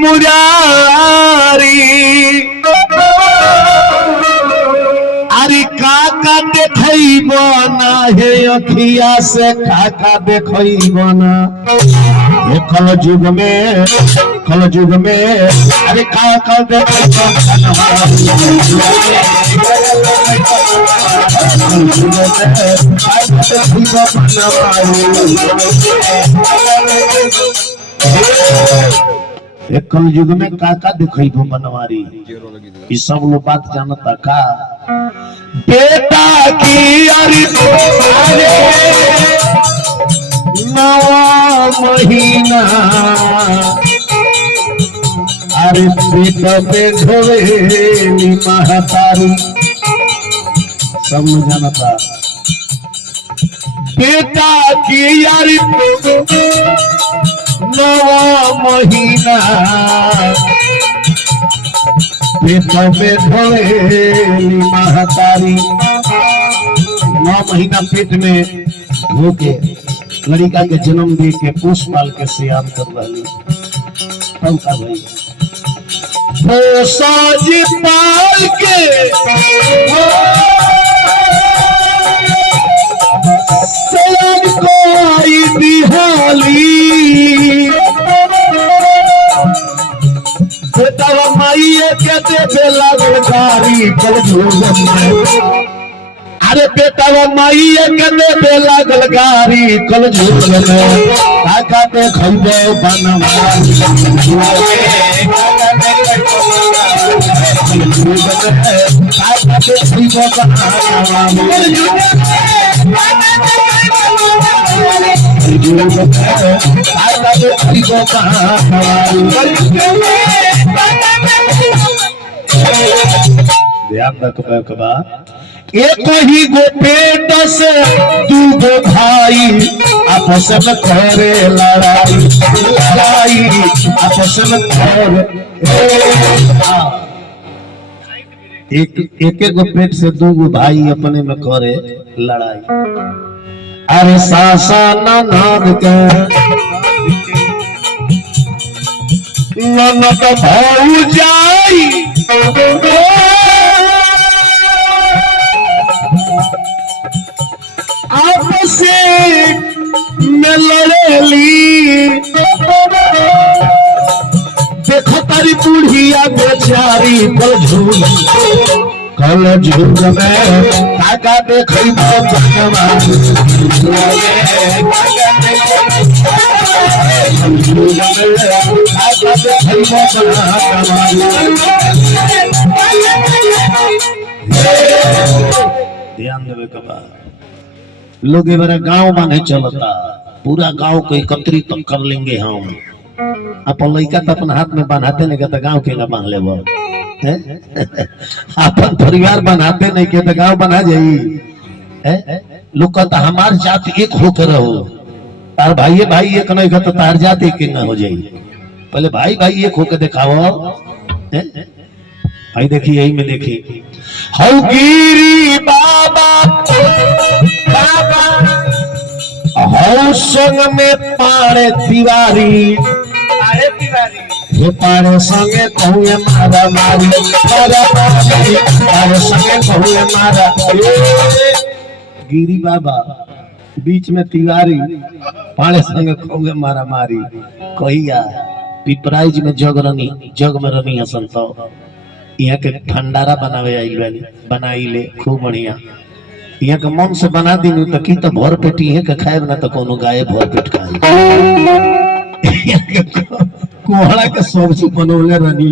मुरारी अरे काका देखैबो ना हे अखिया से काका देखैबो ना ये कल युग में अरे काका देखैबो ना एक कल युग में काका दिखैबो बनवारी ये सब लोग बात जानता का बेटा की अरे नवा महीना अरे पेट पे ढोवे महतारी सब लोग जानता बेटा की यार नवा महीना पेट में ढोली महतारी 9 महीना पेट में धो के लड़का के जन्म दे के पोष पाल के सियाम कर रही तब का भाई पोसाज पाल के सलाम को आई दिहाली बेटा माइये के दे लागलकारी कल युग में अरे बेटा माइये के दे लागलकारी कल युग में काका देखैबो बनवारी काका देखैबो बनवारी ध्यान रखबा एक ही गो पेट से 2 गो भाई आपस में करे लड़ाई आपस में करे एक गो पेट से 2 गो भाई अपने में करे लड़ाई अरे सासा ननद के ननद भौजाई आपस में लड़ेली देखो तारी बुढ़िया बेचारी कल युग में काका देखैबो बनवारी ध्यान देवे के बाद लोग बार गांव बांधे चलता पूरा गांव को एकत्रित कर लेंगे हम अपन लड़का तो अपन हाथ में बांधते नहीं कहता गांव के बांध ले अपन परिवार बनाते नहीं के तो गांव बना जाई लोग कहता हमार जात एक होकर रहो तार भाई एक नहीं कहता तार जात एक ना हो जाई पहले भाई एक होकर दिखाओ भाई देखिए यही में देखिए हौ गिरी बाबा हौ संग में पाड़े तिवारी हे पाड़े संगे कहुए मारा मारी पाड़े संगे कहुए मारा गिरी बाबा बीच में तिवारी पाड़े संगे कहुए मारा मारी कहिया पिपराइज में जग में रनी हसन तो यहाँ के भंडारा बनाई ले खूब बढ़िया यहाँ के मन से बना दी तो की तो भर पेट यहाँ के खाए ना तो कोनो गाय भर पेट खाए कोहड़ा के सब्जी बनौले रही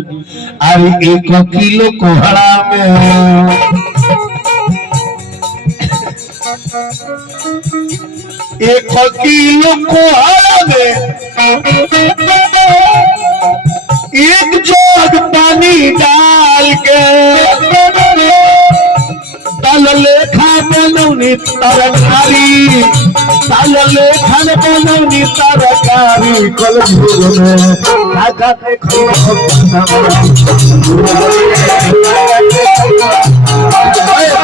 अरे 1 किलो कोहड़ा में 1 किलो कोहड़ा में 1 जग पानी डाल के तल लेखा बनौनी तरकारी कल युग में काका देखैबो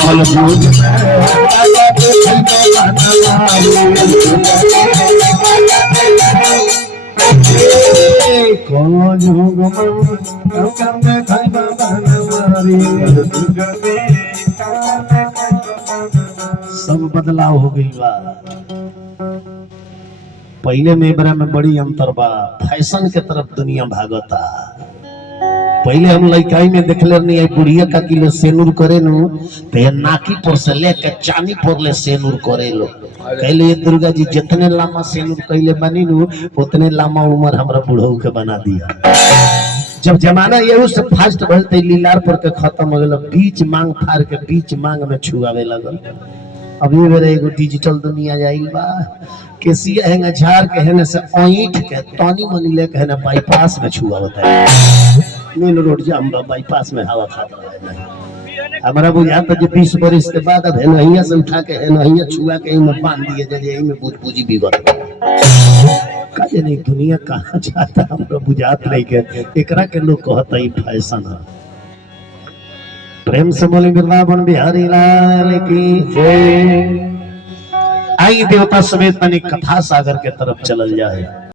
कल युग में काका देखैबो बनवारी को जोग मन करने खाइबा बन मारी सब बदलाव हो गई बा। पहले में बड़ा में बड़ी अंतर बा, फैशन के तरफ दुनिया भागता। पहले हम लड़काई में देखले नहीं है बुढ़िया का किलो सेनूर करे नु तो नाकी पर से लेके चानी पर ले सेनूर करे लो। कहले ये दुर्गा जी जितने लामा सेनूर कहले बनी नु उतने लामा उम्र हमरा बुढ़ऊ के बना दिया। जब जमाना ये से फास्ट भलते लीलार पर के खत्म हो गल, बीच मांग फाड़ के बीच मांग में छुआवे लगल। अभी मेरे एगो डिजिटल दुनिया जाइल बा, केसिया हैंगा झाड़ के हेने से ओईठ के तानी मनी ले के हेने बाईपास में छुआवता है। मेन रोड जाम बा, बाईपास में हवा खाता है। हमारा बुझाता जो 20 बरस के बाद अब हेनहिया से उठा के हेनहिया छुआ के में बांध दिए जे एही में बुझ बुझी बिगत काजे नहीं दुनिया कहां जाता हमरा बुझात नहीं के एकरा के लोग कहता ई फैशन है। प्रेम से बोले वृंदावन बिहारी लाल की जय। आई देवता समेत तनिक कथा सागर के तरफ चलल जाए।